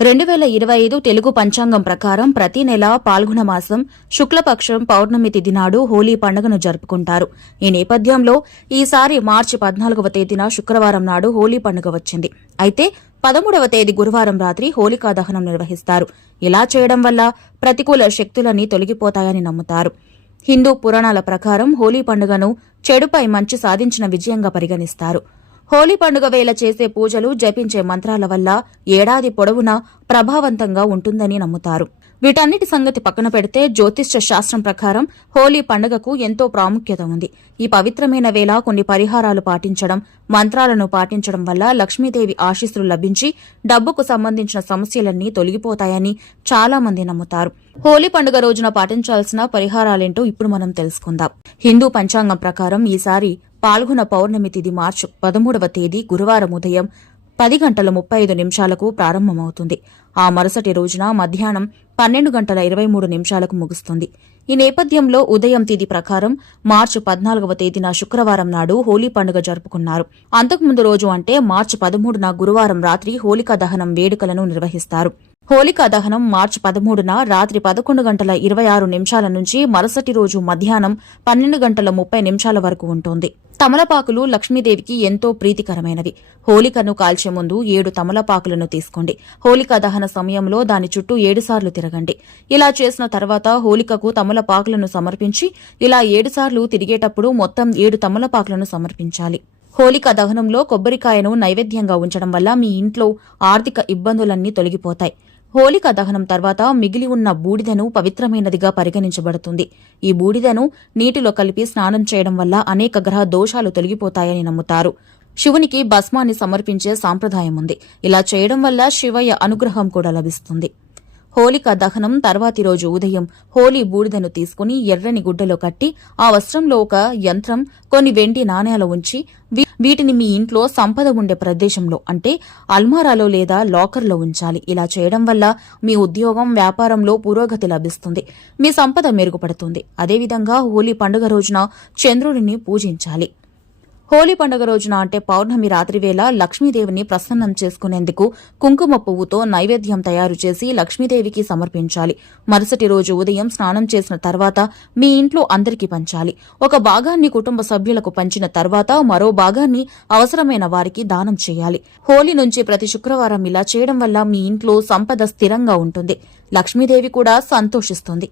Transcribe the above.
2025 తెలుగు పంచాంగం ప్రకారం ప్రతి నెల పాల్గొన మాసం శుక్లపక్షం పౌర్ణమి తిథి నాడు హోలీ పండుగను జరుపుకుంటారు. ఈ నేపథ్యంలో ఈసారి మార్చి 14వ తేదీన శుక్రవారం నాడు హోలీ పండుగ వచ్చింది. అయితే 13వ తేదీ గురువారం రాత్రి హోలికా దహనం నిర్వహిస్తారు. ఇలా చేయడం వల్ల ప్రతికూల శక్తులన్నీ తొలగిపోతాయని నమ్ముతారు. హిందూ పురాణాల ప్రకారం హోలీ పండుగను చెడుపై మంచి సాధించిన విజయంగా పరిగణిస్తారు. హోలీ పండుగ వేళ చేసే పూజలు, జపించే మంత్రాల వల్ల ఏడాది పొడవునా ప్రభావవంతంగా ఉంటుందని నమ్ముతారు. వీటన్నిటి సంగతి పక్కన పెడితే జ్యోతిష్య శాస్త్రం ప్రకారం హోలీ పండుగకు ఎంతో ప్రాముఖ్యత ఉంది. ఈ పవిత్రమైన వేళ కొన్ని పరిహారాలు పాటించడం, మంత్రాలను పాటించడం వల్ల లక్ష్మీదేవి ఆశీస్సులు లభించి డబ్బుకు సంబంధించిన సమస్యలన్నీ తొలగిపోతాయని చాలా మంది నమ్ముతారు. హోలీ పండుగ రోజున పాటించాల్సిన పరిహారాలేంటో ఇప్పుడు మనం తెలుసుకుందాం. హిందూ పంచాంగం ప్రకారం ఈసారి పాల్గొన పౌర్ణమి తిథి మార్చి 13వ తేదీ గురువారం ఉదయం 10:35 ప్రారంభమవుతుంది. ఆ మరుసటి రోజున మధ్యాహ్నం 12:23 ముగుస్తుంది. ఈ నేపథ్యంలో ఉదయం తిథి ప్రకారం మార్చి 14వ తేదీన శుక్రవారం నాడు హోలీ పండుగ జరుపుకున్నారు. అంతకుముందు రోజు అంటే మార్చి 13న గురువారం రాత్రి హోలికా దహనం వేడుకలను నిర్వహిస్తారు. హోలికా దహనం మార్చి 13న రాత్రి 11:26 నుంచి మరుసటి రోజు మధ్యాహ్నం 12:30 వరకు ఉంటుంది. తమలపాకులు లక్ష్మీదేవికి ఎంతో ప్రీతికరమైనవి. హోలికను కాల్చే ముందు 7 తమలపాకులను తీసుకోండి. హోలికా దహన సమయంలో దాని చుట్టూ 7 సార్లు తిరగండి. ఇలా చేసిన తర్వాత హోలికకు తమలపాకులను సమర్పించి ఇలా 7 సార్లు తిరిగేటప్పుడు మొత్తం 7 తమలపాకులను సమర్పించాలి. హోలికా దహనంలో కొబ్బరికాయను నైవేద్యంగా ఉంచడం వల్ల మీ ఇంట్లో ఆర్థిక ఇబ్బందులన్నీ తొలగిపోతాయి. హోలికా దహనం తర్వాత మిగిలి ఉన్న బూడిదను పవిత్రమైనదిగా పరిగణించబడుతుంది. ఈ బూడిదను నీటిలో కలిపి స్నానం చేయడం వల్ల అనేక గ్రహ దోషాలు తొలగిపోతాయని నమ్ముతారు. శివునికి భస్మాన్ని సమర్పించే సాంప్రదాయం ఉంది. ఇలా చేయడం వల్ల శివయ్య అనుగ్రహం కూడా లభిస్తుంది. హోలికా దహనం తర్వాతి రోజు ఉదయం హోలీ బూడిదను తీసుకుని ఎర్రని గుడ్డలో కట్టి ఆ వస్త్రంలో ఒక యంత్రం, కొన్ని వెండి నాణేలు ఉంచి వీటిని మీ ఇంట్లో సంపద ఉండే ప్రదేశంలో అంటే అల్మారాలో లేదా లాకర్లో ఉంచాలి. ఇలా చేయడం వల్ల మీ ఉద్యోగం, వ్యాపారంలో పురోగతి లభిస్తుంది. మీ సంపద మెరుగుపడుతుంది. అదేవిధంగా హోలీ పండుగ రోజున చంద్రుడిని పూజించాలి. హోలీ పండుగ రోజున అంటే పౌర్ణమి రాత్రి వేళ లక్ష్మీదేవిని ప్రసన్నం చేసుకునేందుకు కుంకుమ పువ్వుతో నైవేద్యం తయారు చేసి లక్ష్మీదేవికి సమర్పించాలి. మరుసటి రోజు ఉదయం స్నానం చేసిన తర్వాత మీ ఇంట్లో అందరికీ పంచాలి. ఒక భాగాన్ని కుటుంబ సభ్యులకు పంచిన తర్వాత మరో భాగాన్ని అవసరమైన వారికి దానం చేయాలి. హోలీ నుంచి ప్రతి శుక్రవారం ఇలా చేయడం వల్ల మీ ఇంట్లో సంపద స్థిరంగా ఉంటుంది. లక్ష్మీదేవి కూడా సంతోషిస్తుంది.